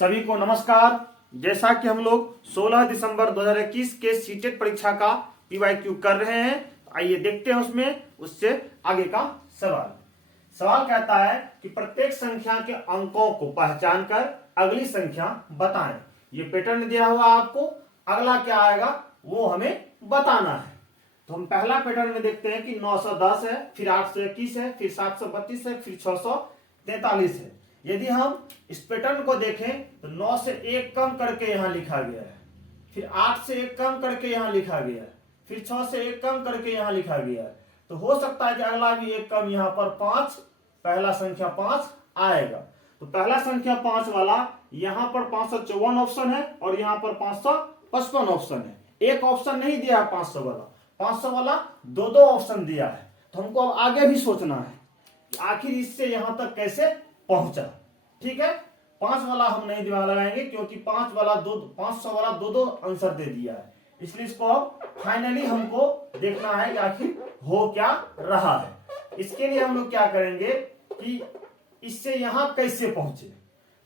सभी को नमस्कार। जैसा कि हम लोग 16 दिसंबर 2021 के सीटेट परीक्षा का पीवाईक्यू कर रहे हैं, आइए देखते हैं उससे आगे का सवाल कहता है कि प्रत्येक संख्या के अंकों को पहचान कर अगली संख्या बताएं। ये पैटर्न दिया हुआ आपको, अगला क्या आएगा वो हमें बताना है। तो हम पहला पैटर्न में देखते हैं कि 910 है, फिर 821 है, फिर 732 है, फिर 643 है। यदि हम इस पैटर्न को देखें तो 9 से 1 कम करके यहां लिखा गया है, फिर 8 से 1 कम करके यहां लिखा गया है, फिर 6 से 1 कम करके यहां लिखा गया है। तो हो सकता है कि अगला भी 1 कम यहां पर 5, पहला संख्या 5 आएगा। तो पहला संख्या 5 वाला यहां पर 554 ऑप्शन है और यहां पर 555 ऑप्शन है। एक ऑप्शन नहीं दिया है 500 वाला, 500 वाला दो ऑप्शन दिया है। तो हमको अब आगे भी सोचना है कि आखिर इससे यहां तक कैसे पहुंचा। ठीक है, 5 वाला हम नहीं दिमाग लगाएंगे क्योंकि 500 वाला दो आंसर दे दिया है, इसलिए इसको अब फाइनली हमको देखना है कि आखिर हो क्या रहा है। इसके लिए हम लोग क्या करेंगे कि इससे यहां कैसे पहुंचे,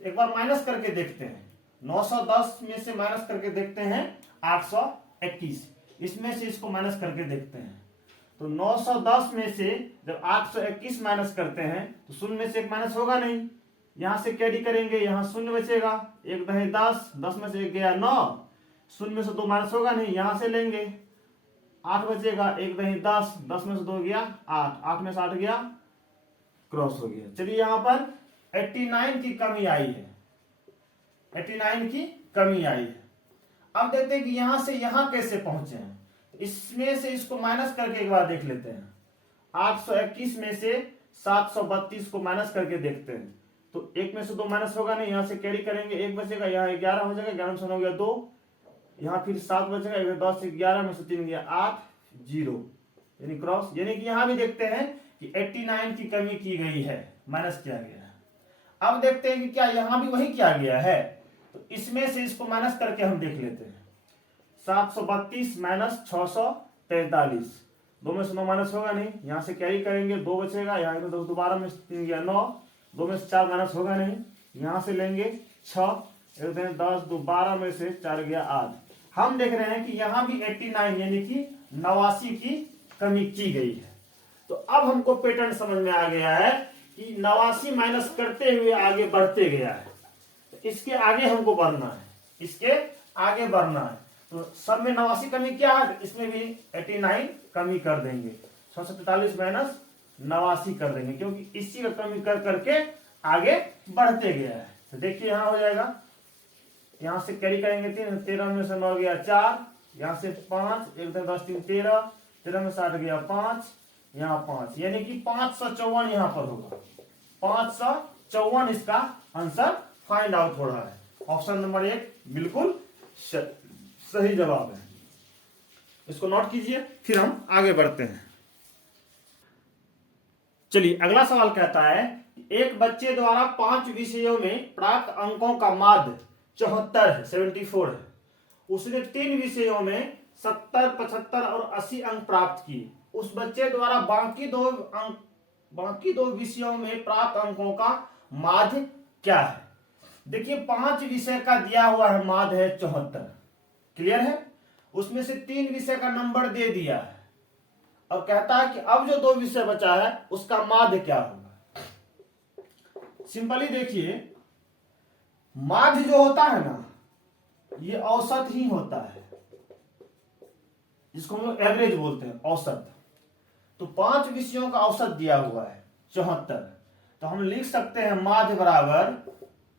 एक बार माइनस करके देखते हैं। 910 में से माइनस करके देखते हैं 821, इसमें से इसको माइनस करके देखते हैं। तो 910 में से जब 821 माइनस करते हैं तो शून्य में से एक माइनस होगा नहीं, यहां से कैरी करेंगे, यहां शून्य बचेगा, 1 दहे 10, 10 में से 1 गया 9, शून्य में से 2 माइनस होगा नहीं, यहां से लेंगे 8 बचेगा, 1 दहे 10, 10 में से 2 गया 8, 8 में से 8 गया, क्रॉस हो गया। चलिए यहां पर 89 की कमी आई है, 89 की कमी आई है। अब देखते हैं कि यहां से यहां कैसे पहुंचे हैं। इसमें से इसको माइनस करके एक बार देख लेते हैं। 821 में से 732 को माइनस करके देखते हैं तो 1 में से 2 माइनस होगा नहीं, यहां से कैरी करेंगे, 1 बचेगा, यहाँ 11 हो जाएगा, 11 में से हो गया 2, यहाँ फिर 7 बचेगा, 10 से 11 में से 3 गया 8, 0 यानी क्रॉस। यानी कि यहां भी देखते हैं कि 89 की कमी की गई है, माइनस किया गया है। अब देखते हैं कि क्या यहां भी वही किया गया है। तो इसमें से इसको माइनस करके हम देख लेते हैं। 732 माइनस 643, 2 में से 9 माइनस होगा नहीं, यहां से कैरी करेंगे, 2 बचेगा, यहाँ दोबारा में 3 गया 9, 2 में से 4 माइनस होगा नहीं, यहां से लेंगे 6, 1 10, 2 12 में से 4 गया 8। हम देख रहे हैं कि यहां भी 89 यानी कि 89 की कमी की गई है। तो अब हमको पैटर्न समझ में आ गया है कि 89 माइनस करते हुए आगे बढ़ते गया है। इसके आगे हमको बढ़ना है, इसके आगे बढ़ना है। तो सब में 89 कमी क्या है, इसमें भी 89 कमी कर देंगे, 643 माइनस 89 कर देंगे, क्योंकि इसी का कमी कर करके आगे बढ़ते गया है। तो देखिए यहां हो जाएगा, यहां से कैरी करेंगे 3, 13 में से 9 गया 4, यहां से 5, 1 10 3 13, 13 में से 8 गया 5, यहाँ 5, यानी कि 554 यहां पर होगा। 554 इसका आंसर फाइंड आउट हो रहा है। ऑप्शन नंबर 1 बिल्कुल सही जवाब है। इसको नोट कीजिए, फिर हम आगे बढ़ते हैं। चलिए अगला सवाल कहता है, एक बच्चे द्वारा 5 विषयों में प्राप्त अंकों का माध्य 74 है, 74 है। उसने 3 विषयों में 70, 75 और 80 अंक प्राप्त किए। उस बच्चे द्वारा बाकी दो विषयों में प्राप्त अंकों का माध्य क्या है। देखिए 5 विषय का दिया हुआ है, माध्य है 74, क्लियर है। उसमें से 3 विषय का नंबर दे दिया है। अब कहता है कि अब जो 2 विषय बचा है उसका माध्य क्या होगा। सिंपली देखिए, माध्य जो होता है ना, ये औसत ही होता है, जिसको हम लोग एवरेज बोलते हैं, औसत। तो 5 विषयों का औसत दिया हुआ है 74, तो हम लिख सकते हैं माध्य बराबर,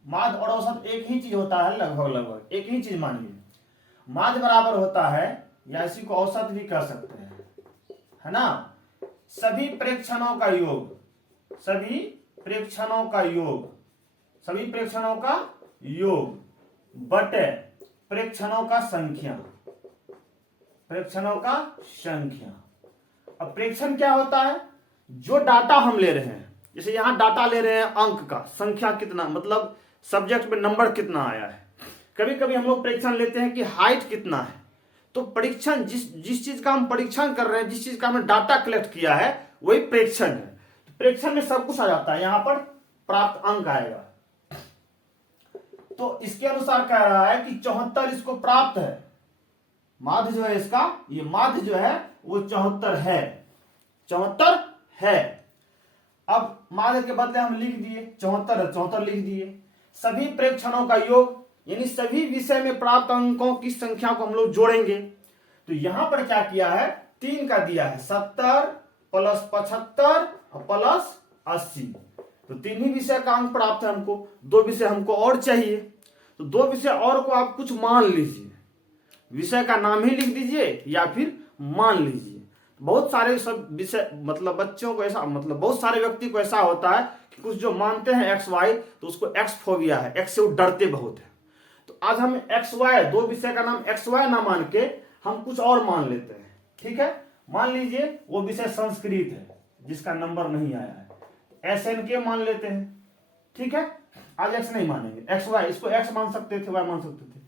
माध्य और औसत एक ही चीज होता है, लगभग एक ही चीज मानिए। माध्य बराबर होता है, या इसी को औसत भी कह सकते हैं, है ना, सभी प्रेक्षणों का योग, सभी प्रेक्षणों का योग बटे प्रेक्षणों का संख्या। अब प्रेक्षण क्या होता है, जो डाटा हम ले रहे हैं, जैसे यहां डाटा ले रहे हैं अंक का, संख्या कितना, मतलब सब्जेक्ट में नंबर कितना आया है। कभी कभी हम लोग परीक्षण लेते हैं कि हाइट कितना है। तो परीक्षण जिस चीज का हम परीक्षण कर रहे हैं, जिस चीज का हमने डाटा कलेक्ट किया है, वही प्रेक्षण है। प्रेक्षण में सब कुछ आ जाता है, यहां पर प्राप्त अंक आएगा। तो तो इसके अनुसार कह रहा है कि 74 इसको प्राप्त है। माध्य जो है इसका, ये माध्य जो है वो 74 है, 74 है। अब माध्य के बदले हम लिख दिए 74 है, 74 लिख दिए। सभी प्रेक्षणों का योग यानी सभी विषय में प्राप्त अंकों की संख्या को हम लोग जोड़ेंगे। तो यहां पर क्या किया है, 3 का दिया है, 70 प्लस 75 प्लस 80। तो 3 ही विषय का अंक प्राप्त है हमको, 2 विषय हमको और चाहिए। तो 2 विषय और को आप कुछ मान लीजिए, विषय का नाम ही लिख दीजिए या फिर मान लीजिए। बहुत सारे सब विषय मतलब बच्चों को ऐसा मतलब बहुत सारे व्यक्ति को ऐसा होता है कि कुछ जो मानते हैं एक्स वाई तो उसको एक्स फोबिया है, एक्स से वो डरते बहुत है। तो आज हम एक्स वाई 2 विषय का नाम एक्स वाई ना मान के हम कुछ और मान लेते हैं। ठीक है, मान लीजिए वो विषय संस्कृत है जिसका नंबर नहीं आया है, SNK मान लेते हैं। ठीक है, आज एक्स नहीं मानेंगे, एक्स वाई, इसको एक्स मान सकते थे, वाई मान सकते थे,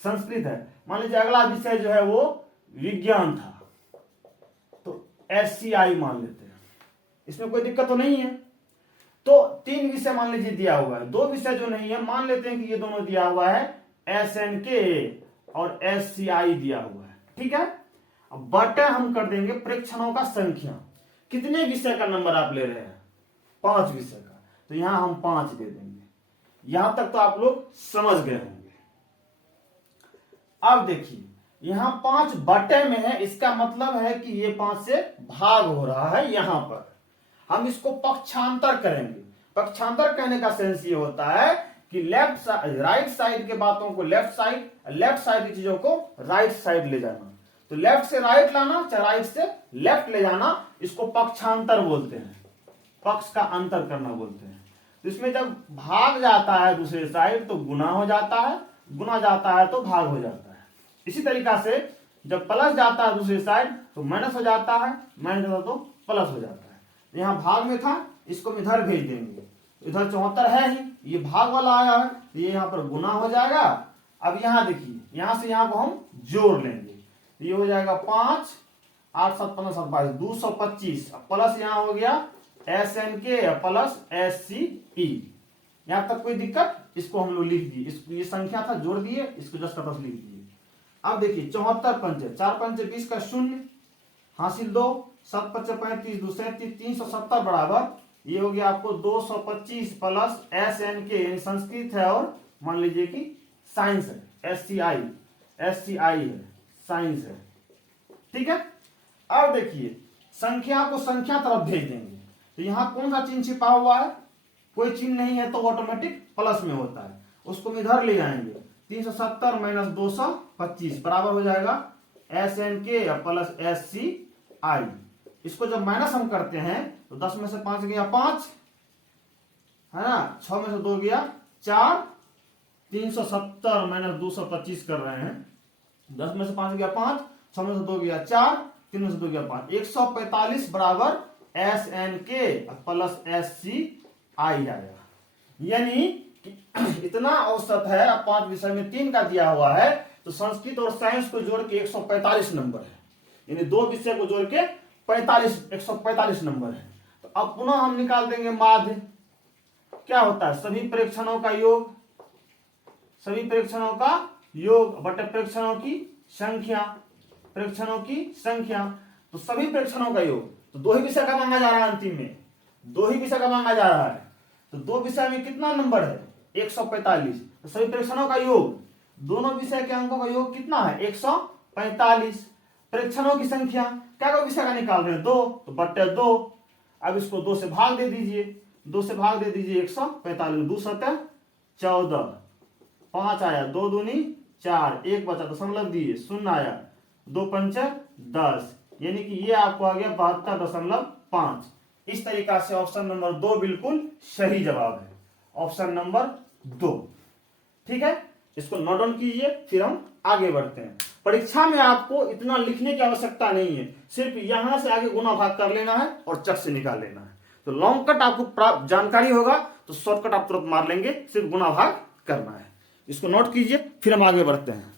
संस्कृत है। मान लीजिए अगला विषय जो है वो विज्ञान था तो SCI मान लेते हैं, इसमें कोई दिक्कत तो नहीं है। तो 3 विषय मान लीजिए दिया हुआ है, 2 विषय जो नहीं है मान लेते हैं कि ये दोनों दिया हुआ है, SNK और SCI दिया हुआ है। ठीक है, अब बटे हम कर देंगे प्रेक्षणों का संख्या, कितने विषय का नंबर आप ले रहे हैं, 5 विषय का, तो यहां हम 5 दे देंगे। यहां तक तो आप लोग समझ गए होंगे। अब देखिए यहां 5 बटे में है, इसका मतलब है कि ये 5 से भाग हो रहा है। यहां पर हम इसको पक्षांतर करेंगे। पक्षांतर कहने का सेंस ये होता है कि लेफ्ट राइट साइड के बातों को लेफ्ट साइड की चीजों को राइट साइड ले जाना। तो लेफ्ट से राइट लाना चाहे राइट से लेफ्ट ले जाना, इसको पक्षांतर बोलते हैं, पक्ष का अंतर करना बोलते हैं। तो इसमें जब भाग जाता है दूसरे साइड तो गुना हो जाता है, गुना जाता है तो भाग हो जाता है। इसी तरीका से जब प्लस जाता है दूसरी साइड तो माइनस हो जाता है, माइनस जाता तो प्लस हो जाता है। यहाँ भाग में था, इसको हम इधर भेज देंगे, इधर 74 है ही, ये भाग वाला आया है तो ये यहाँ पर गुना हो जाएगा। अब यहाँ देखिए, यहाँ से यहाँ को हम जोड़ लेंगे, ये हो जाएगा 5 8 7 15 7 22 225 प्लस यहाँ हो गया SNK प्लस SCE। यहाँ तक कोई दिक्कत, इसको हम लोग लिख दिए, ये संख्या था जोड़ दिए, इसको 10 का 10 लिख दिए। अब देखिए 74 पंचे 4 पंचे 20 का 0 हासिल 2 7 पंचे 35 2 37 370 बराबर ये हो गया आपको 225 प्लस SNK संस्कृत है और मान लीजिए कि साइंस है, SCI है, साइंस है। ठीक है, अब देखिए संख्या को संख्या तरफ भेज देंगे। तो यहां कौन सा चिन्ह छिपा हुआ है, कोई चिन्ह नहीं है तो ऑटोमेटिक प्लस में होता है, उसको हम इधर ले जाएंगे। 370 माइनस 225 बराबर हो जाएगा SNK प्लस SCI। इसको जब माइनस हम करते हैं तो 10 में से 5 गया 5 है ना, 6 में से 2 गया 4, 370 माइनस 225 कर रहे हैं, 10 में से 5 गया 5, 6 में से 2 गया 4, 3 में से 2 गया 5, 145 बराबर SNK प्लस SCI आएगा। यानी इतना औसत है। अब 5 विषय में 3 का दिया हुआ है तो संस्कृत और साइंस को जोड़ के 145 नंबर है, यानी 2 विषय को जोड़ के 145 नंबर है। तो अब पुनः हम निकाल देंगे माध्य। क्या होता है, सभी प्रेक्षणों का योग, सभी प्रेक्षणों का योग बटे प्रेक्षणों की संख्या, प्रेक्षणों की संख्या। तो सभी प्रेक्षणों का योग, तो 2 ही विषय का मांगा जा रहा है, अंतिम में 2 ही विषय का मांगा जा रहा है। तो 2 विषय में कितना नंबर है 145, तो सभी प्रेक्षणों का योग, दोनों विषय के अंकों का योग कितना है 145। प्रेक्षणों की संख्या क्या का विषय का निकाल रहे हैं 2, तो बट्टे 2। अब इसको 2 से भाग दे दीजिए, 2 से भाग दे दीजिए 145, 2 7 14, 5 आया, 2 दूनी 4, 1 बचा दशमलव दिए, 0 आया, 2 पंच 10, यानी कि ये आपको आ गया 72.5। इस तरीका से ऑप्शन नंबर 2 बिल्कुल सही जवाब है, ऑप्शन नंबर 2। ठीक है, इसको नोट डाउन कीजिए, फिर हम आगे बढ़ते हैं। परीक्षा में आपको इतना लिखने की आवश्यकता नहीं है, सिर्फ यहां से आगे गुना भाग कर लेना है और चट से निकाल लेना है। तो लॉन्ग कट आपको जानकारी होगा तो शॉर्टकट आप तुरंत मार लेंगे, सिर्फ गुना भाग करना है। इसको नोट कीजिए, फिर हम आगे बढ़ते हैं।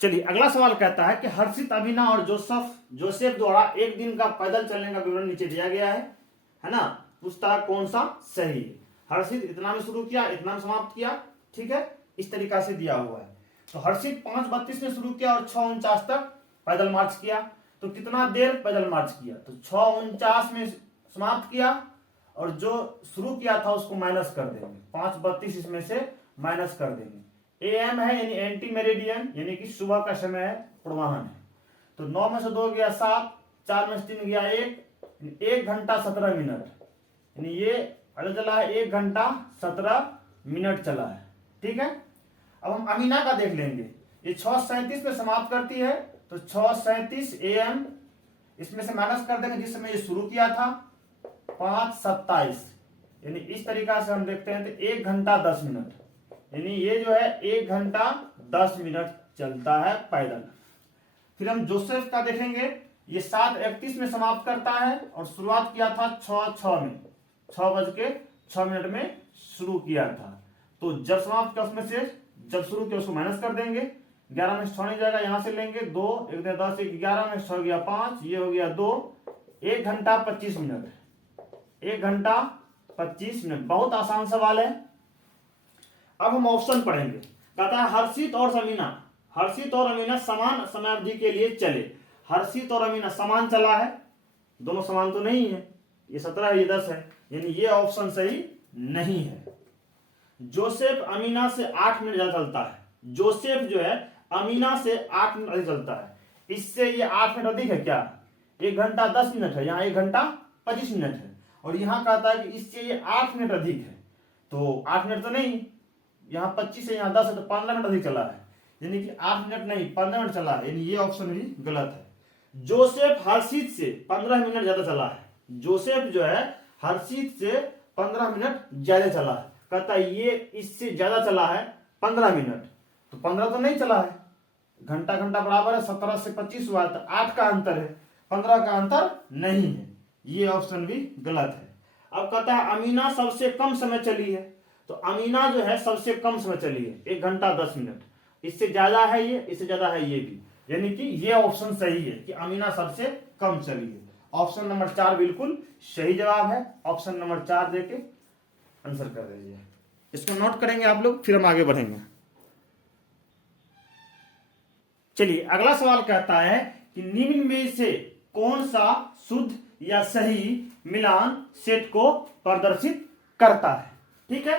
चलिए अगला सवाल कहता है कि हर्षित, अभिनव और जोसेफ द्वारा एक दिन का पैदल चलने का विवरण नीचे दिया गया है ना। पूछता है कौन सा सही है। हर्षित इतना में शुरू किया, इतना में समाप्त किया, ठीक है, इस तरीका से दिया हुआ है। तो हर्षित 5:32 में शुरू किया और 6:49 तक पैदल मार्च किया। तो कितना देर पैदल मार्च किया, तो 6:49 में समाप्त किया और जो शुरू किया था उसको माइनस कर देंगे, 5:32 इसमें से माइनस कर देंगे। AM है यानी एंटी मेरिडियन, यानी कि सुबह का समय है, पूर्वाहन है। तो 9 में से 2 गया 7, 4 में से 3 गया 1 घंटा 17 मिनट, यानी ये चला है 1 घंटा 17 मिनट चला है, ठीक है। अब हम अमीना का देख लेंगे। ये 6:37 में समाप्त करती है, तो 6:37 AM इसमें से माइनस कर देंगे जिस समय ये शुरू किया था, 5:27, यानी इस तरीका से हम देखते हैं। तो 1 घंटा 10 मिनट, यानी ये जो है 1 घंटा 10 मिनट चलता है पैदल। फिर हम जोसेफ का देखेंगे। ये 7:31 में समाप्त करता है और शुरुआत किया था 6:06 में, 6:06 में शुरू किया था। तो जब समाप्त किया उसमें से जब शुरू किया उसको माइनस कर देंगे, 11 में 6 नहीं जाएगा, यहां से लेंगे 2, 1 10 1 11 में 6 गया 5, ये हो गया 2, 1 घंटा 25 मिनट, 1 घंटा 25 मिनट। बहुत आसान सवाल है। अब हम ऑप्शन पढ़ेंगे। कहता है हर्षित और अमीना समान समयावधि के लिए चले। हर्षित और अमीना समान चला है, दोनों समान तो नहीं है, ये 17 है ये 10 है, यानी ये ऑप्शन सही नहीं है। जोसेफ अमीना से 8 मिनट ज्यादा चलता है। जोसेफ जो है अमीना से 8 मिनट अधिक चलता है। इससे ये 8 मिनट अधिक है क्या, 1 घंटा 10 मिनट है, यहाँ 1 घंटा 25 मिनट है। और यहाँ कहता है कि इससे ये 8 मिनट अधिक है, तो 8 मिनट तो नहीं, यहाँ 25 है, यहाँ 10 है, तो 15 मिनट अधिक चला है, यानी कि 8 मिनट नहीं 15 मिनट चला है, यानी ये ऑप्शन भी गलत है। जोसेफ हर्षित से 15 मिनट ज्यादा चला है। जोसेफ जो है हर्षित से 15 मिनट ज्यादा चला है। कहता है ये इससे ज्यादा चला है 15 मिनट, तो 15 तो नहीं चला है, घंटा घंटा बराबर है, 17 से 25 हुआ, तो 8 का अंतर है, 15 का अंतर नहीं है, ये ऑप्शन भी गलत है। अब कहता है अमीना सबसे कम समय चली है। तो अमीना जो है सबसे कम समय चली है, 1 घंटा 10 मिनट। इससे ज्यादा है ये, इससे ज्यादा है ये भी, यानी कि ये ऑप्शन सही है कि अमीना सबसे कम चली है। ऑप्शन नंबर 4 बिल्कुल सही जवाब है। ऑप्शन नंबर 4 देके आंसर कर दीजिए। इसको नोट करेंगे आप लोग, फिर हम आगे बढ़ेंगे। चलिए अगला सवाल कहता है कि निम्न में से कौन सा शुद्ध या सही मिलान सेट को प्रदर्शित करता है, ठीक है।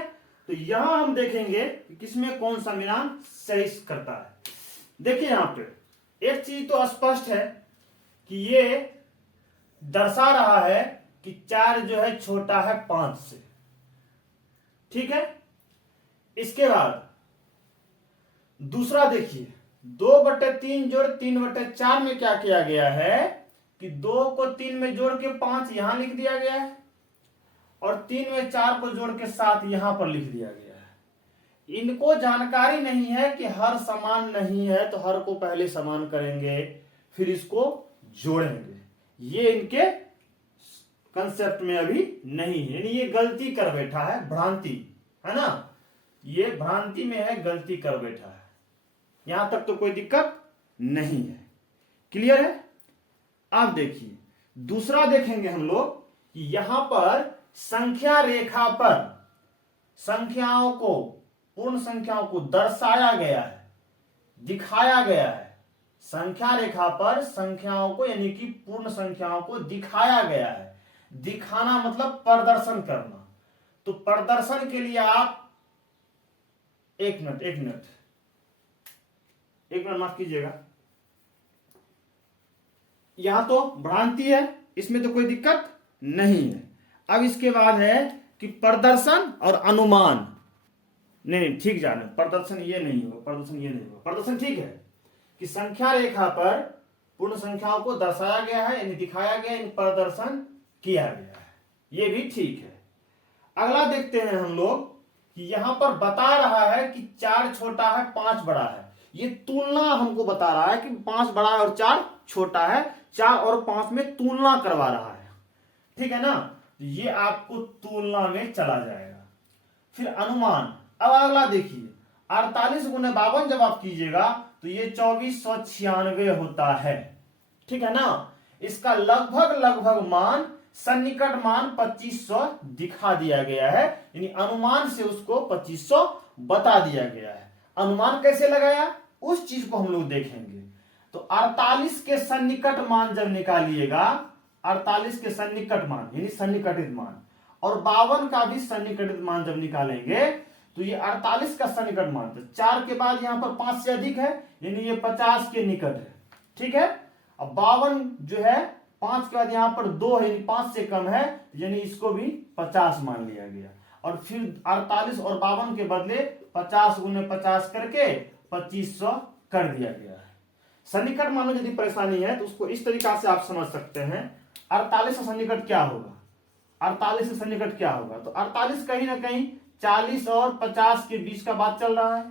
तो यहां हम देखेंगे कि किसमें कौन सा मिलान सही करता है। देखिए यहां पे एक चीज तो स्पष्ट है कि ये दर्शा रहा है कि 4 जो है छोटा है 5 से, ठीक है। इसके बाद दूसरा देखिए, 2/3 जोड़ 3/4 में क्या किया गया है कि 2 को 3 में जोड़ के 5 यहां लिख दिया गया है और 3 में 4 को जोड़ के 7 यहां पर लिख दिया गया है। इनको जानकारी नहीं है कि हर समान नहीं है, तो हर को पहले समान करेंगे फिर इसको जोड़ेंगे। ये इनके कंसेप्ट में अभी नहीं है, यानी ये गलती कर बैठा है, भ्रांति है ना, ये भ्रांति में है, गलती कर बैठा है। यहां तक तो कोई दिक्कत नहीं है, क्लियर है। अब देखिए दूसरा देखेंगे हम लोग कि यहां पर संख्या रेखा पर संख्याओं को, पूर्ण संख्याओं को दर्शाया गया है, दिखाया गया है। संख्या रेखा पर संख्याओं को यानी कि पूर्ण संख्याओं को दिखाया गया है। दिखाना मतलब प्रदर्शन करना। तो प्रदर्शन के लिए आप एक मिनट माफ कीजिएगा, यहां तो भ्रांति है, इसमें तो कोई दिक्कत नहीं है। अब इसके बाद है कि प्रदर्शन और अनुमान, नहीं ठीक जाने, प्रदर्शन ये नहीं होगा, प्रदर्शन ये नहीं होगा, प्रदर्शन ठीक है कि संख्या रेखा पर पूर्ण संख्याओं को दर्शाया गया है यानी दिखाया गया, यानी प्रदर्शन किया गया है, ये भी ठीक है। अगला देखते हैं हम लोग कि यहां पर बता रहा है कि 4 छोटा है 5 बड़ा है। ये तुलना हमको बता रहा है कि 5 बड़ा है और 4 छोटा है, 4 और 5 में तुलना करवा रहा है, ठीक है ना। तो ये आपको तुलना में चला जाएगा। फिर अनुमान, अब अगला देखिए 48 गुने 52 जब आप कीजिएगा तो ये 2496 होता है, ठीक है ना। इसका लगभग मान सन्निकट मान 2500 दिखा दिया गया है, यानी अनुमान से उसको 2500 बता दिया गया है। अनुमान कैसे लगाया उस चीज को हम लोग देखेंगे। तो 48 के सन्निकट मान जब निकालिएगा, 48 के सन्निकट मान यानी सन्निकटित मान, और 52 का भी सन्निकटित मान जब निकालेंगे तो ये 48 का सन्निकट मान, तो 4 के बाद यहां पर 5 से अधिक है यानी ये 50 के निकट है, ठीक है। अब 52 जो है 5 के बाद यहां पर 2 है यानी 5 से कम है, यानी इसको भी 50 मान लिया गया। और फिर 48 और 52 के बदले 50 गुने 50 करके 2500 कर दिया गया है। सन्निकट मान में यदि परेशानी है तो उसको इस तरीका से आप समझ सकते हैं। 48 का सन्निकट क्या होगा, 48 का सन्निकट क्या होगा, तो 48 कहीं ना कहीं 40 और 50 के बीच का बात चल रहा है।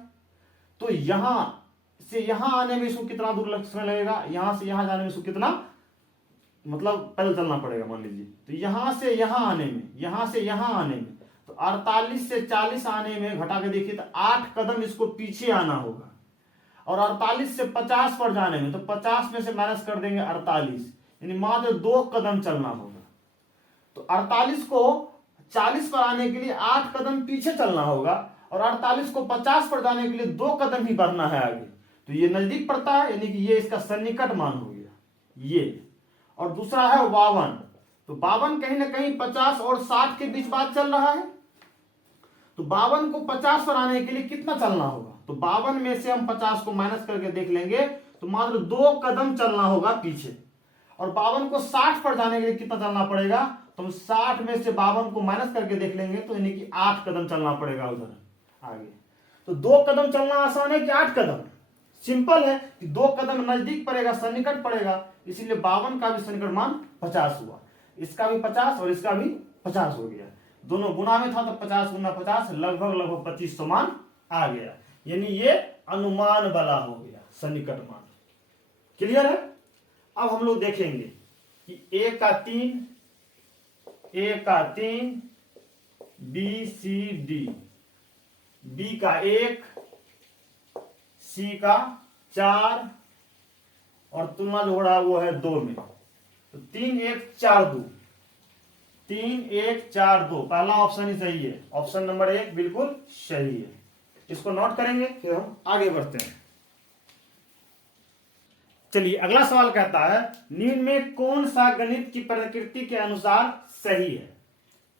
तो यहां से यहां आने में इसको कितना दूर समय लगेगा, यहां से यहां जाने में इसको कितना मतलब पैदल चलना पड़ेगा मान लीजिए। तो यहां से यहां आने में, यहां से यहां आने में, तो 48 से 40 आने में घटा के देखिए तो 8 कदम इसको पीछे आना होगा। और 48 से 50 पर जाने में, तो 50 में से माइनस कर देंगे 48, यानी मात्र 2 कदम चलना होगा। तो 48 को 40 पर आने के लिए 8 कदम पीछे चलना होगा, और 48 को 50 पर जाने के लिए 2 कदम ही बढ़ना है आगे। तो ये नजदीक पड़ता है, यानी कि ये इसका सन्निकट मान हो गया ये। और दूसरा है 52, तो 52 कहीं ना कहीं 50 और 60 के बीच बात चल रहा है। तो 52 को 50 पर आने के लिए कितना चलना होगा, तो 52 में से हम 50 को माइनस करके देख लेंगे तो मात्र 2 कदम चलना होगा पीछे। और 52 को 60 पर जाने के लिए कितना चलना पड़ेगा, तो हम 60 में से 52 को माइनस करके देख लेंगे तो यानी कि 8 कदम चलना पड़ेगा उधर आगे। तो 2 कदम चलना आसान है कि 8 कदम, सिंपल है कि 2 कदम नजदीक पड़ेगा, सन्निकट पड़ेगा, इसीलिए 52 का भी सन्निकट मान 50 हुआ, इसका भी 50 और इसका भी 50 हो गया। दोनों गुना में था तो 50 गुना 50 लगभग 2500 मान आ गया, यानी ये अनुमान वाला हो गया सन्निकट मान। क्लियर है। अब हम लोग देखेंगे कि A का 3 B C D, B का 1 C का 4 और तुलना जो हो रहा है वो है 2 में, तो 3 1 4 2, 3 1 4 2 पहला ऑप्शन ही सही है, ऑप्शन नंबर 1 बिल्कुल सही है। इसको नोट करेंगे फिर हम आगे बढ़ते हैं। चलिए अगला सवाल कहता है निम्न में कौन सा गणित की प्रकृति के अनुसार सही है।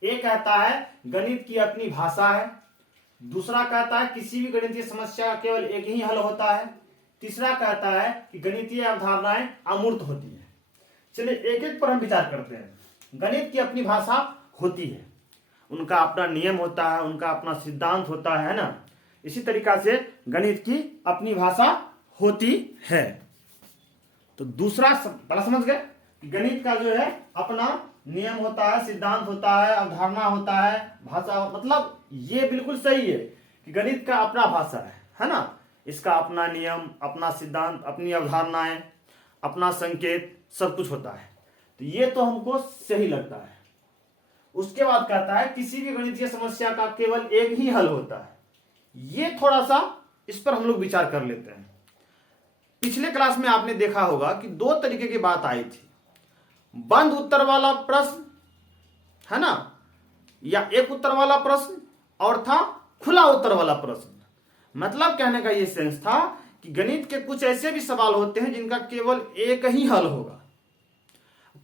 एक कहता है गणित की अपनी भाषा है, दूसरा कहता है किसी भी गणितीय समस्या का केवल एक ही हल होता है, तीसरा कहता है कि गणितीय अवधारणाएं अमूर्त होती है। चलिए एक एक पर हम विचार करते हैं। गणित की अपनी भाषा होती है, उनका अपना नियम होता है, उनका अपना सिद्धांत होता है ना। इसी तरीका से गणित की अपनी भाषा होती है। तो दूसरा पहला समझ गए, गणित का जो है अपना नियम होता है, सिद्धांत होता है, अवधारणा होता है, भाषा, मतलब ये बिल्कुल सही है कि गणित का अपना भाषा है ना। इसका अपना नियम, अपना सिद्धांत, अपनी अवधारणाएं, अपना संकेत, सब कुछ होता है। तो ये तो हमको सही लगता है। उसके बाद कहता है किसी भी गणितीय समस्या का केवल एक ही हल होता है। ये थोड़ा सा इस पर हम लोग विचार कर लेते हैं। पिछले क्लास में आपने देखा होगा कि 2 तरीके की बात आई थी, बंद उत्तर वाला प्रश्न है ना, या एक उत्तर वाला प्रश्न, और था खुला उत्तर वाला प्रश्न। मतलब कहने का यह सेंस था कि गणित के कुछ ऐसे भी सवाल होते हैं जिनका केवल एक ही हल होगा,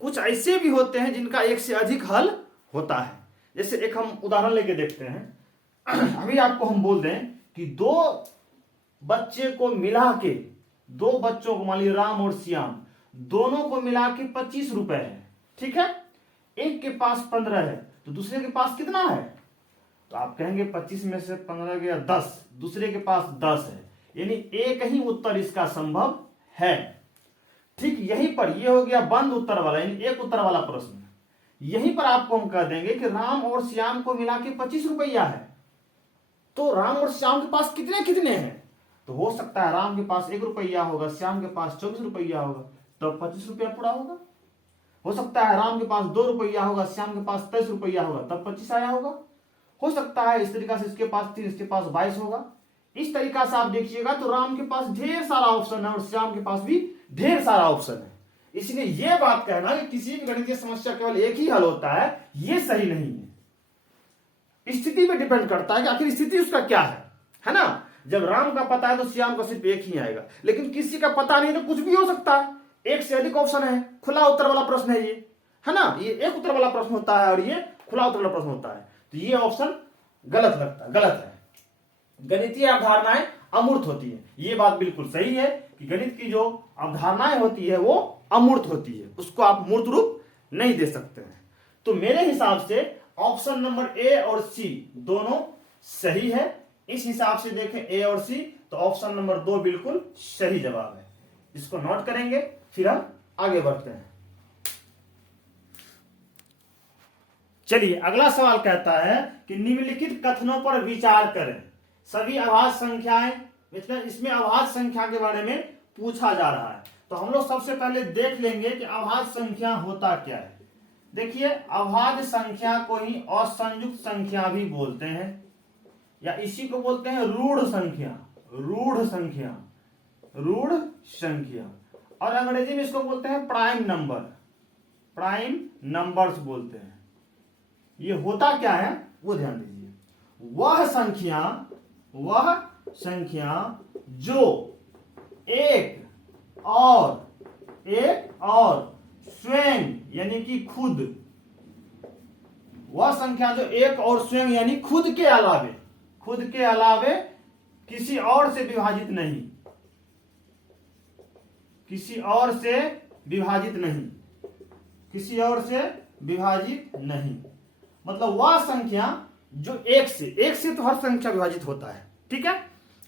कुछ ऐसे भी होते हैं जिनका एक से अधिक हल होता है। जैसे एक हम उदाहरण लेके देखते हैं। अभी आपको हम बोल दें कि 2 बच्चे को मिला के, 2 बच्चों को मान लीजिए राम और श्याम, दोनों को मिला के 25 रुपए है, ठीक है। एक के पास 15 है तो दूसरे के पास कितना है, तो आप कहेंगे 25 में से 15 गया 10, दूसरे के पास 10 है, यानी एक ही उत्तर इसका संभव है। ठीक यहीं पर ये हो गया बंद उत्तर वाला, यानी एक उत्तर वाला प्रश्न। यहीं पर आपको हम कह देंगे कि राम और श्याम को मिला के 25 रुपया है, तो राम और श्याम के पास कितने कितने हैं, तो हो सकता है राम के पास 1 रुपया होगा, श्याम के पास 24 रुपया होगा, तब 25 रुपया पूरा होगा। हो सकता है राम के पास 2 रुपया होगा, श्याम के पास 23 रुपया होगा, तब 25 आया होगा। हो सकता है इस तरीका से इसके पास 3, इसके पास 22 होगा। इस तरीका से आप देखिएगा तो राम के पास ढेर सारा ऑप्शन है और श्याम के पास भी ढेर सारा ऑप्शन है, इसलिए ये बात कहना कि किसी भी गणितीय समस्या केवल एक ही हल होता है, ये सही नहीं है। स्थिति पे डिपेंड करता है कि आखिर स्थिति उसका क्या है ना। जब राम का पता है तो श्याम का सिर्फ एक ही आएगा, लेकिन किसी का पता नहीं तो कुछ भी हो सकता है। एक से अधिक ऑप्शन है, खुला उत्तर वाला प्रश्न है ये, है ना। ये एक उत्तर वाला प्रश्न होता है और ये खुला उत्तर वाला प्रश्न होता है, तो ये ऑप्शन गलत लगता है, गलत है। गणितीय अवधारणाएं अमूर्त होती है, ये बात बिल्कुल सही है कि गणित की जो अवधारणाएं होती है वो अमूर्त होती है, उसको आप मूर्त रूप नहीं दे सकते हैं। तो मेरे हिसाब से ऑप्शन नंबर ए और सी दोनों सही है। इस हिसाब से देखें ए और सी, तो ऑप्शन नंबर 2 बिल्कुल सही जवाब है। इसको नोट करेंगे, फिर हम आगे बढ़ते हैं। चलिए अगला सवाल कहता है कि निम्नलिखित कथनों पर विचार करें। सभी अभाज्य संख्याएं, मतलब इसमें अभाज्य संख्या के बारे में पूछा जा रहा है। तो हम लोग सबसे पहले देख लेंगे कि अभाज्य संख्या होता क्या है। देखिए, अभाज्य संख्या को ही असंयुक्त संख्या भी बोलते हैं, या इसी को बोलते हैं रूढ़ संख्या, रूढ़ संख्या, रूढ़ संख्या। और अंग्रेजी में इसको बोलते हैं प्राइम नंबर, प्राइम नंबर्स बोलते हैं। ये होता क्या है वो ध्यान दीजिए। वह संख्या जो एक और स्वयं यानी कि खुद, वह संख्या जो एक और स्वयं यानी खुद के अलावे किसी और से विभाजित नहीं, किसी और से विभाजित नहीं, मतलब वह संख्या जो एक से तो हर संख्या विभाजित होता है, ठीक है।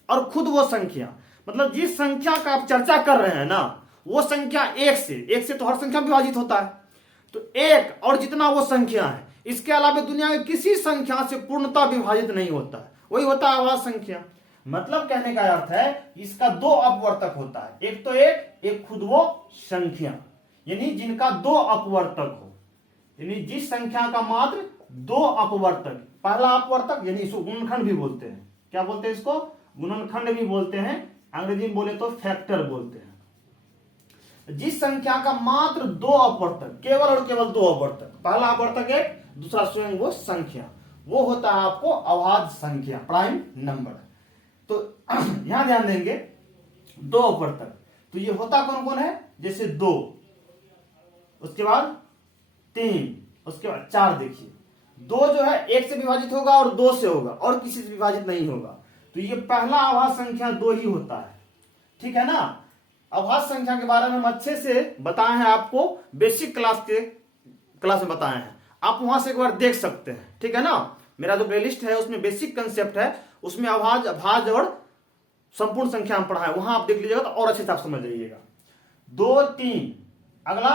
और खुद वो संख्या, मतलब जिस संख्या का आप चर्चा कर रहे हैं ना, वो संख्या एक से तो हर संख्या विभाजित होता है। तो एक और जितना वो संख्या है, इसके अलावा दुनिया में किसी संख्या से पूर्णतः विभाजित नहीं होता है, वही होता है अभाज्य संख्या। मतलब कहने का अर्थ है इसका दो अपवर्तक होता है, एक तो एक खुद वो संख्या, यानी जिनका दो अपवर्तक हो, यानी जिस संख्या का मात्र दो अपवर्तक, पहला अपवर्तक यानी इसको गुणनखंड भी बोलते हैं। क्या बोलते हैं इसको? गुणनखंड भी बोलते हैं, अंग्रेजी में बोले तो फैक्टर बोलते हैं। जिस संख्या का मात्र दो अपवर्तक, केवल और केवल दो अपवर्तक, पहला अपवर्तक एक, दूसरा स्वयं वो संख्या, वो होता है आपको अभाज्य संख्या, प्राइम नंबर। तो यहां ध्यान देंगे, दो अपवर्तक, तो ये होता कौन कौन है? जैसे 2, उसके बाद 3, उसके बाद 4। देखिए 2 जो है एक से विभाजित होगा और 2 से होगा और किसी से विभाजित नहीं होगा, तो ये पहला अभाज्य संख्या 2 ही होता है, ठीक है ना। अभाज्य संख्या के बारे में हम अच्छे से बताए हैं आपको, बेसिक क्लास में बताए हैं, आप वहां से एक बार देख सकते हैं, ठीक है ना। मेरा जो प्लेलिस्ट है उसमें बेसिक कंसेप्ट है, उसमें अभाज्य और संपूर्ण संख्या में पढ़ा है, वहां आप देख लीजिएगा तो और अच्छे से आप समझ जाइएगा। 2, 3, अगला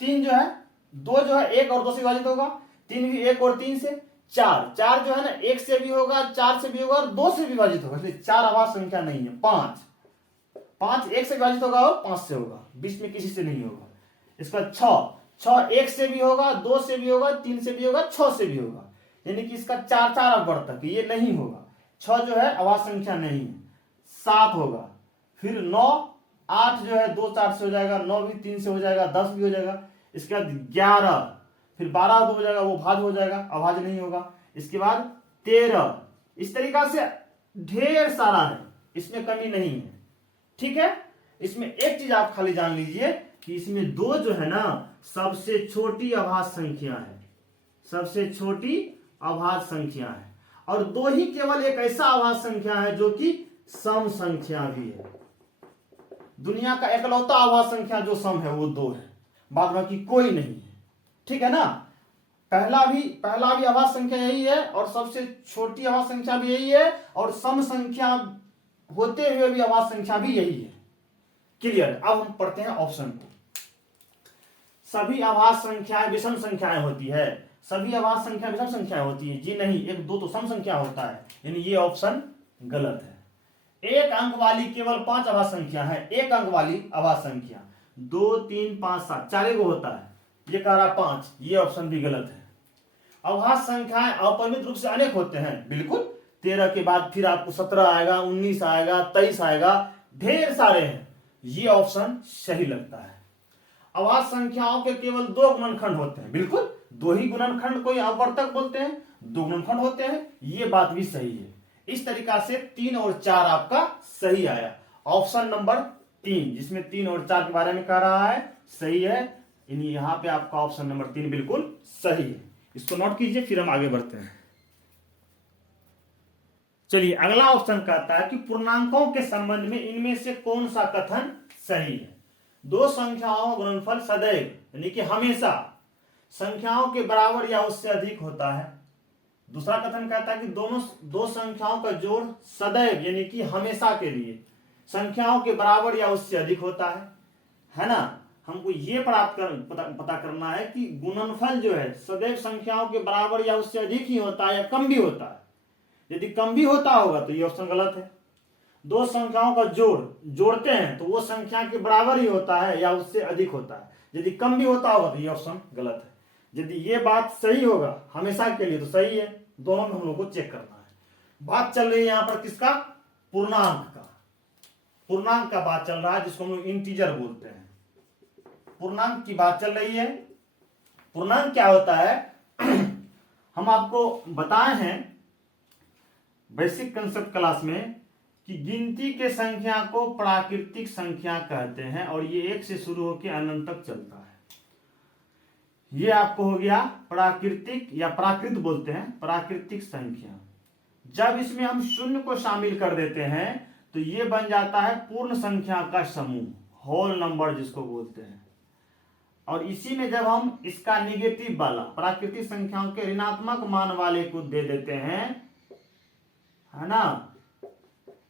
3 जो है, 2 जो है 1 और 2 से विभाजित होगा, 3 भी 1 और 3 से, 4 जो है ना 1 से भी होगा, 4 से भी होगा और 2 से विभाजित होगा, इसलिए 4 अभाज्य संख्या नहीं है। 5 1 से विभाजित होगा और 5 से होगा, बीच में किसी से नहीं होगा। इसका 6 1 से भी होगा, 2 से भी होगा, 3 से भी होगा, 6 से भी होगा, यानी कि इसका 4 अपवर्तक, ये नहीं होगा। 6 जो है अभाज्य संख्या नहीं है। 7 होगा, फिर 9, 8 जो है 2 4 से हो जाएगा, 9 भी 3 से हो जाएगा, 10 भी हो जाएगा। इसके बाद 11, फिर 12 2 हो जाएगा, वो भाज्य हो जाएगा, अभाज्य नहीं होगा। इसके बाद 13, इस तरीका से ढेर सारा है, इसमें कमी नहीं है, ठीक है। इसमें एक चीज आप खाली जान लीजिए कि इसमें 2 जो है ना सबसे छोटी अभाज्य संख्या है, सबसे छोटी अभाज्य संख्या है, और 2 ही केवल एक ऐसा अभाज्य संख्या है जो कि सम संख्या भी है। दुनिया का एकलौता अभाज्य संख्या जो सम है वो 2 है, बाद बाकी कोई नहीं है, ठीक है ना। पहला भी अभाज्य संख्या यही है और सबसे छोटी अभाज्य संख्या भी यही है, और सम संख्या होते हुए भी अभाज्य संख्या भी यही है। क्लियर? अब हम पढ़ते हैं ऑप्शन को। सभी अभाज्य संख्याएं विषम संख्याएं होती है, सभी अभाज्य संख्या विषम संख्याएं होती है जी नहीं, 1 2 तो सम संख्या होता है, यानी ये ऑप्शन गलत है। एक अंक वाली केवल 5 अभाज्य संख्या है, एक अंक वाली अभाज्य संख्या 2 3 5 7 4 होता है, ये कह रहा 5, ये ऑप्शन भी गलत है। अभाज्य संख्याएं अपरिमित रूप से अनेक होते हैं, बिल्कुल। 13 के बाद फिर आपको 17 आएगा, 19 आएगा, 23 आएगा, ढेर सारे हैं, ये ऑप्शन सही लगता है। अभाज्य संख्याओं के केवल दो गुणनखंड होते हैं, बिल्कुल दो ही गुणनखंड कोई अपवर्तक बोलते हैं, दो गुणनखंड होते हैं, ये बात भी सही है। इस तरीका से 3 और 4 आपका सही आया। ऑप्शन नंबर 3 जिसमें 3 और 4 के बारे में कह रहा है सही है, यानी यहां पे आपका ऑप्शन नंबर 3 बिल्कुल सही है। इसको नोट कीजिए, फिर हम आगे बढ़ते हैं। चलिए अगला ऑप्शन कहता है कि पूर्णांकों के संबंध में इनमें से कौन सा कथन सही है। दो संख्याओं का गुणनफल सदैव यानी कि हमेशा संख्याओं के बराबर या उससे अधिक होता है। दूसरा कथन कहता है कि दो संख्याओं का जोड़ सदैव यानी कि हमेशा के लिए संख्याओं के बराबर या उससे अधिक होता है ना। हमको ये पता करना है कि गुणनफल जो है सदैव संख्याओं के बराबर या उससे अधिक ही होता है या कम भी होता है। यदि कम भी होता होगा तो ये ऑप्शन गलत है। दो संख्याओं का जोड़ते हैं तो वो संख्या के बराबर ही होता है या उससे अधिक होता है। यदि कम भी होता होगा तो ये ऑप्शन गलत है। यदि ये बात सही होगा हमेशा के लिए तो सही है, दोनों में हम लोग को चेक करना है। बात चल रही है यहां पर किसका, पूर्णांक का बात चल रहा है, जिसको हम लोग इंटीजर बोलते हैं। पूर्णांक की बात चल रही है। पूर्णांक क्या होता है हम आपको बताए हैं बेसिक कंसेप्ट क्लास में कि गिनती के संख्या को प्राकृतिक संख्या कहते हैं और ये 1 से शुरू होकर अनंत तक चलता है। ये आपको हो गया प्राकृतिक या प्राकृत बोलते हैं, प्राकृतिक संख्या। जब इसमें हम शून्य को शामिल कर देते हैं तो ये बन जाता है पूर्ण संख्या का समूह, होल नंबर जिसको बोलते हैं। और इसी में जब हम इसका निगेटिव वाला प्राकृतिक संख्याओं के ऋणात्मक मान वाले को दे देते हैं, है ना,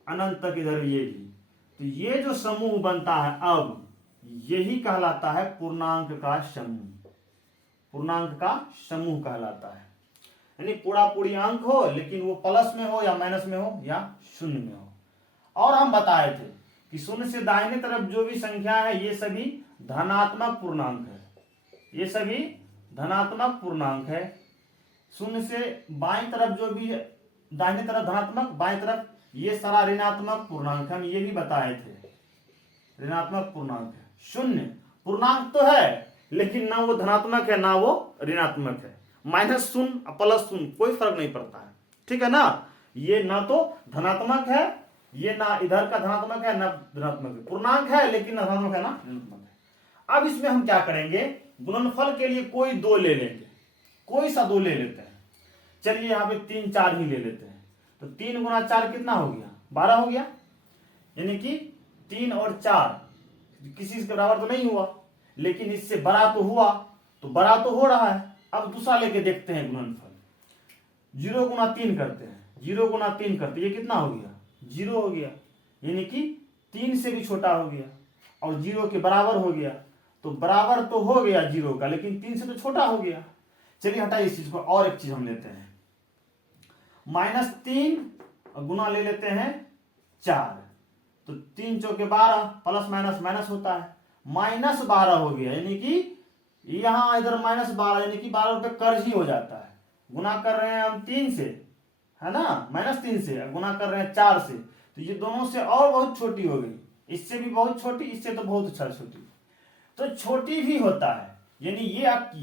अनंत तक इधर ये भी, तो ये जो समूह बनता है अब यही कहलाता है पूर्णांक का समूह। पूर्णांक का समूह कहलाता है, यानी पूरा पूरी अंक हो लेकिन वो प्लस में हो या माइनस में हो या शून्य में हो। और हम बताए थे कि शून्य से दाहिने तरफ जो भी संख्या है ये सभी धनात्मक पूर्णांक है, ये सभी धनात्मक पूर्णांक है। शून्य से बाएं तरफ जो भी है, दाहिने तरफ धनात्मक, बाएं तरफ ये सारा ऋणात्मक पूर्णांक, हम ये भी बताए थे ऋणात्मक पूर्णांक है। शून्य पूर्णांक तो है लेकिन ना वो धनात्मक है ना वो ऋणात्मक है। माइनस शून्य प्लस शून्य कोई फर्क नहीं पड़ता है, ठीक है ना। ये ना तो धनात्मक है, ये ना इधर का धनात्मक है ना ऋणात्मक है। पूर्णांक है लेकिन ना धनात्मक है ना ऋणात्मक है। अब इसमें हम क्या करेंगे, गुणनफल के लिए कोई दो ले लेंगे, कोई सा दो ले लेते हैं। चलिए यहाँ पे 3 4 ही ले लेते हैं। तो 3 गुना 4 कितना हो गया, 12 हो गया। यानी कि 3 और 4 किसी के बराबर तो नहीं हुआ लेकिन इससे बड़ा तो हुआ, तो बड़ा तो हो रहा है। अब दूसरा लेके देखते हैं गुणनफल। 0 गुना 3 करते हैं, 0 गुना 3 करते, ये कितना हो गया, 0 हो गया। यानी कि 3 से भी छोटा हो गया और 0 के बराबर हो गया। तो बराबर तो हो गया 0 का लेकिन 3 से तो छोटा हो गया। चलिए हटाइए इस चीज को, और एक चीज हम लेते हैं, -3 और गुना ले लेते हैं 4। तो 3 चौके 12, प्लस माइनस माइनस होता है, -12 हो गया। यानी कि यहां इधर -12 यानी कि 12 रुपए कर्ज ही हो जाता है। गुना कर रहे हैं हम 3 से, है ना, -3 से गुना कर रहे हैं 4 से, तो ये दोनों से और बहुत छोटी हो गई, इससे भी बहुत छोटी, इससे तो बहुत अच्छा छोटी, तो छोटी भी होता है। यानी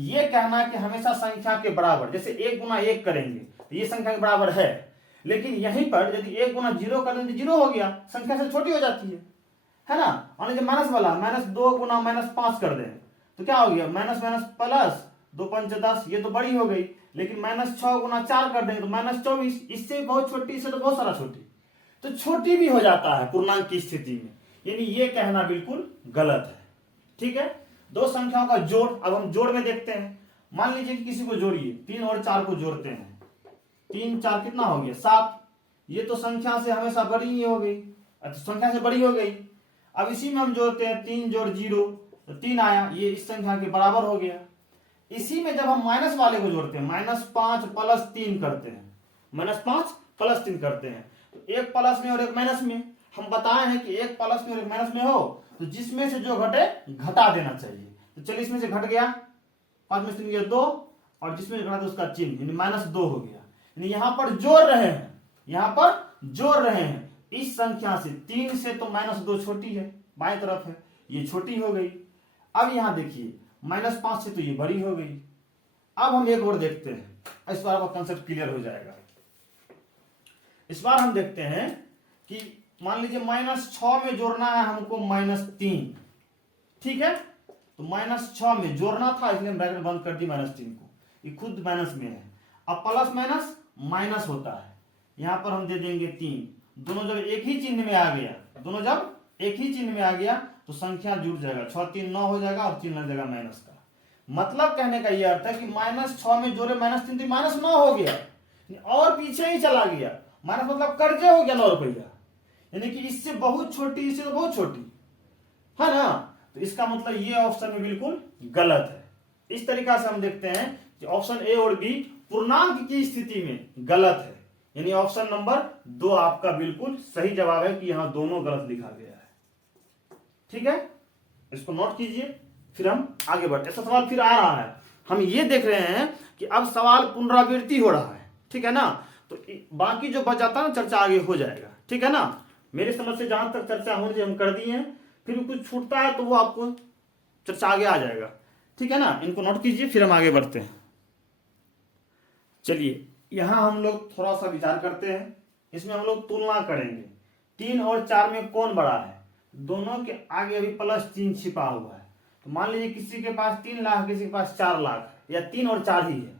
ये कहना कि हमेशा संख्या के बराबर, जैसे 1 गुना 1 करेंगे तो ये संख्या के बराबर है, लेकिन यहीं पर यदि 1 गुना 0 कर दें तो 0 हो गया, संख्या से छोटी हो जाती है ना। और जो माइनस वाला -2 गुना -5 कर दें तो क्या हो गया, माइनस माइनस प्लस, 2 पंच 10, ये तो बड़ी हो गई। लेकिन -6 गुना 4 कर देंगे तो -24, इससे बहुत छोटी, इससे तो बहुत सारा छोटी, तो छोटी भी हो जाता है पूर्णांक की स्थिति में। यानी ये कहना बिल्कुल गलत है, ठीक है। दो संख्याओं का जोड़, अब हम जोड़ में देखते हैं। मान लीजिए कि किसी को जोड़िए, 3 और 4 को जोड़ते हैं, 3 4 कितना हो गया, 7। ये तो संख्या से हमेशा बड़ी ही हो गई, संख्या से बड़ी हो गई। अब इसी में हम जोड़ते हैं 3 जोड़ 0 तो 3 आया, ये इस संख्या के बराबर हो गया। इसी में जब हम माइनस वाले को जोड़ते हैं, -5 प्लस 3 करते हैं, -5 प्लस 3 करते हैं, तो एक प्लस में और एक माइनस में। हम बताए हैं कि एक प्लस में और एक माइनस में हो तो जिसमें से जो घटे घटा देना चाहिए। तो चलिए इसमें से घट गया, 5 में से 3 गया 2, और जिसमें घटा था उसका चिन्ह यानी -2 हो गया। यानी यहां पर जोड़ रहे हैं, यहां पर जोड़ रहे हैं इस संख्या से। 3 से तो -2 छोटी है, बाएं तरफ है, ये छोटी हो गई। अब यहां देखिए -5 से तो ये बड़ी हो गई। अब हम एक और देखते हैं, इस बार आपका कंसेप्ट क्लियर हो जाएगा। इस बार हम देखते हैं कि मान लीजिए -6 में जोड़ना है हमको -3, ठीक है। तो -6 में जोड़ना था, इसलिए हम ब्रैकेट बंद कर दी -3 को, ये खुद माइनस में है। अब प्लस माइनस माइनस होता है, यहां पर हम दे देंगे 3। दोनों जब एक ही चिन्ह में आ गया, दोनों जब एक ही चिन्ह में आ गया तो संख्या जुड़ जाएगा, 6 3 9 हो जाएगा और चिन्ह लग जाएगा माइनस का। मतलब कहने का यह अर्थ है कि -6 में जोड़े -3 तो -9 हो गया, और पीछे ही चला गया। माइनस मतलब कर्जे हो गया 9 रुपया, यानी कि इससे बहुत छोटी, इससे तो बहुत छोटी है ना। तो इसका मतलब ये ऑप्शन में बिल्कुल गलत है। इस तरीका से हम देखते हैं कि ऑप्शन ए और बी पूर्णांक की स्थिति में गलत है, यानी ऑप्शन नंबर 2 आपका बिल्कुल सही जवाब है कि यहां दोनों गलत लिखा गया है। ठीक है, इसको नोट कीजिए, फिर हम आगे बढ़ते। ऐसा सवाल फिर आ रहा है, हम ये देख रहे हैं कि अब सवाल पुनरावृत्ति हो रहा है, ठीक है ना। तो बाकी जो बच जाता है ना, चर्चा आगे हो जाएगा, ठीक है ना। मेरे समझ से जहां तक चर्चा होनी चाहिए हम कर दिए हैं, फिर कुछ छूटता है तो वो आपको चर्चा आगे आ जाएगा, ठीक है ना। इनको नोट कीजिए, फिर हम आगे बढ़ते हैं। चलिए यहां हम लोग थोड़ा सा विचार करते हैं, इसमें हम लोग तुलना करेंगे 3 और 4 में कौन बड़ा है। दोनों के आगे अभी +3 छिपा हुआ है। तो मान लीजिए किसी के पास 3 लाख, किसी के पास 4 लाख, या 3 और 4 ही है,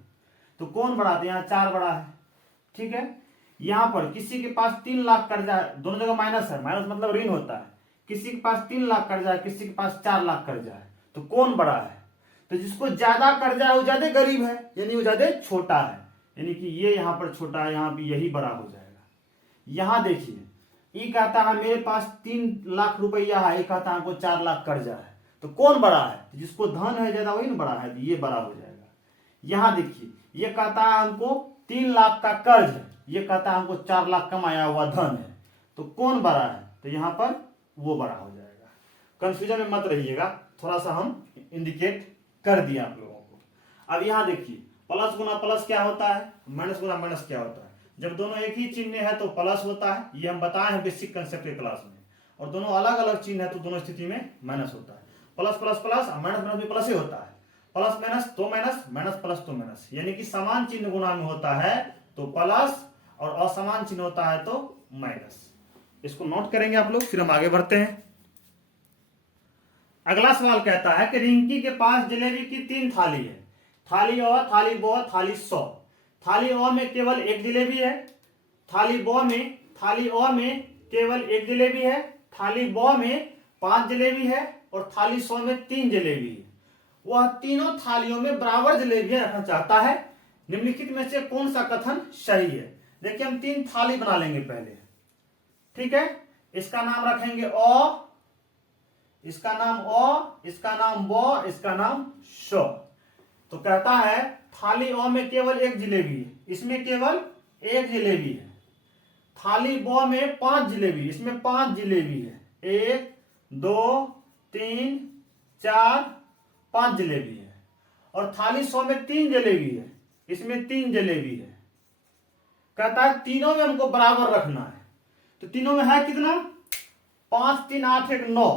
तो कौन बड़ा है? यहाँ 4 बड़ा है, ठीक है। यहां पर किसी के पास 3 लाख कर्जा है, दोनों जगह माइनस है, माइनस मतलब ऋण होता है। किसी के पास 3 लाख कर्जा है, किसी के पास 4 लाख कर्जा है, तो कौन बड़ा है? तो जिसको ज्यादा कर्जा है वो ज्यादा गरीब है, यानी वो ज्यादा छोटा है, यानी कि ये यहाँ पर छोटा है, यहाँ पे यही बड़ा हो जाएगा। यहां देखिए, ये कहता है मेरे पास 3 लाख रुपया है, ये कहता है हमको 4 लाख कर्जा है, तो कौन बड़ा है? जिसको धन है ज्यादा वही ना बड़ा है, ये बड़ा हो जाएगा। यहां देखिए, ये कहता है हमको 3 लाख का कर्ज है, ये कहता है हमको 4 लाख कमाया हुआ धन है, तो कौन बड़ा है? तो यहां पर वो बड़ा हो जाएगा। कंफ्यूजन में मत रहिएगा, थोड़ा सा हम इंडिकेट कर दिया आप लोगों को। अब यहां देखिए, प्लस गुना प्लस क्या होता है, माइनस गुना माइनस क्या होता है। जब दोनों एक ही चिन्ह है तो प्लस होता है, ये हम बताए हैं बेसिक कंसेप्ट के क्लास में। और दोनों अलग अलग चिन्ह है तो दोनों स्थिति में माइनस होता है। Plus plus plus, minus minus भी प्लस ही होता है। प्लस माइनस तो माइनस, माइनस प्लस तो माइनस, यानी कि समान चिन्ह गुना में होता है तो प्लस, और असमान चिन्ह होता है तो माइनस। इसको नोट करेंगे आप लोग, फिर हम आगे बढ़ते हैं। अगला सवाल कहता है कि रिंकी के पास जलेबी की 3 थाली है, थाली अ, थाली ब, थाली स। थाली अ में केवल 1 जलेबी है, थाली अ में केवल 1 जलेबी है, थाली ब में 5 जलेबी है, और थाली स में 3 जलेबी है। वह तीनों थालियों में बराबर जलेबियां रखना चाहता है, निम्नलिखित में से कौन सा कथन सही है। देखिए हम 3 थाली बना लेंगे पहले, ठीक है। इसका नाम रखेंगे अ, इसका नाम अ, इसका नाम ब, इसका नाम श। तो कहता है थाली अ में केवल 1 जलेबी है, इसमें केवल 1 जलेबी है। थाली ब में 5 जलेबी, इसमें 5 जलेबी है, 1 2 3 4 5 जलेबी है। और थाली 100 में 3 जलेबी है, इसमें 3 जलेबी है। कहता है तीनों में हमको बराबर रखना है, तो तीनों में है कितना? 5 3 8 1 9,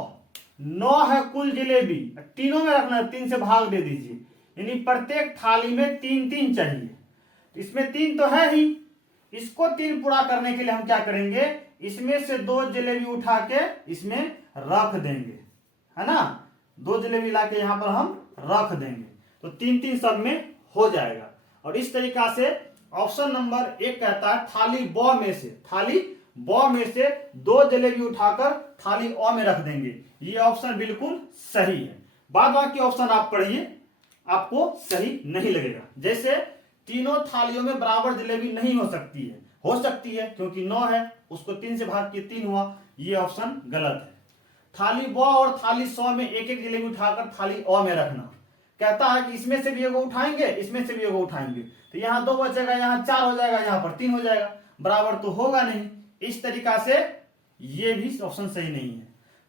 9 है कुल जलेबी, तीनों में रखना है, 3 से भाग दे दीजिए, यानी प्रत्येक थाली में 3 3 चाहिए। इसमें 3 तो है ही, इसको 3 पूरा करने के लिए हम क्या करेंगे, इसमें से 2 जलेबी उठा के इसमें रख देंगे, है ना। 2 जलेबी लाके यहां पर हम रख देंगे, तो 3 3 सब में हो जाएगा। और इस तरीका से ऑप्शन नंबर 1 कहता है थाली ब में से 2 जलेबी उठाकर थाली अ में रख देंगे। ये ऑप्शन बिल्कुल सही है। बाद बाकी ऑप्शन आप पढ़िए, आपको सही नहीं लगेगा। जैसे तीनों थालियों में बराबर जलेबी नहीं हो सकती है, हो सकती है क्योंकि 9 है, उसको 3 से भाग के 3 हुआ, ये ऑप्शन गलत है। थाली ब और थाली 100 में 1 1 जलेबी उठाकर थाली अ में रखना। कहता है कि इसमें से भी एगो उठाएंगे, इसमें से भी एगो उठाएंगे, तो यहाँ 2 बचेगा, यहाँ 4 हो जाएगा, यहाँ पर 3 हो जाएगा, बराबर तो होगा नहीं। इस तरीका से ये भी ऑप्शन सही नहीं है।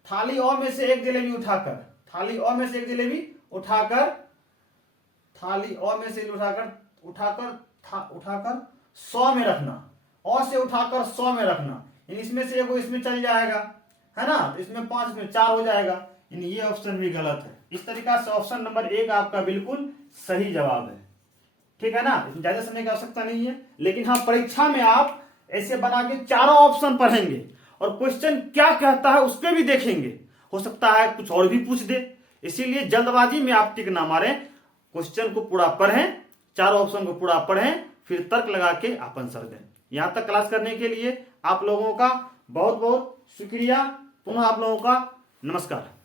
थाली अ में से 1 जलेबी उठाकर, थाली अ में से 1 जलेबी उठाकर, थाली अ में से उठाकर 100 में रखना, अ से उठाकर 100 में रखना, यानी इसमें से एगो इसमें चल जाएगा, है ना। तो इसमें 5 में 4 हो जाएगा, यानी ये ऑप्शन भी गलत है। इस तरीका से ऑप्शन नंबर 1 आपका बिल्कुल सही जवाब है। ठीक है ना, इसमें ज्यादा समझने की आवश्यकता नहीं है। लेकिन हाँ, परीक्षा में आप ऐसे बना के चारों ऑप्शन पढ़ेंगे और क्वेश्चन क्या कहता है उसके भी देखेंगे। हो सकता है कुछ और भी पूछ दे, इसीलिए जल्दबाजी में आप टिक ना मारें, क्वेश्चन को पूरा पढ़ें, चारों ऑप्शन को पूरा पढ़ें, फिर तर्क लगा के आप आंसर दें। यहां तक क्लास करने के लिए आप लोगों का बहुत बहुत शुक्रिया। पुनः आप लोगों का नमस्कार।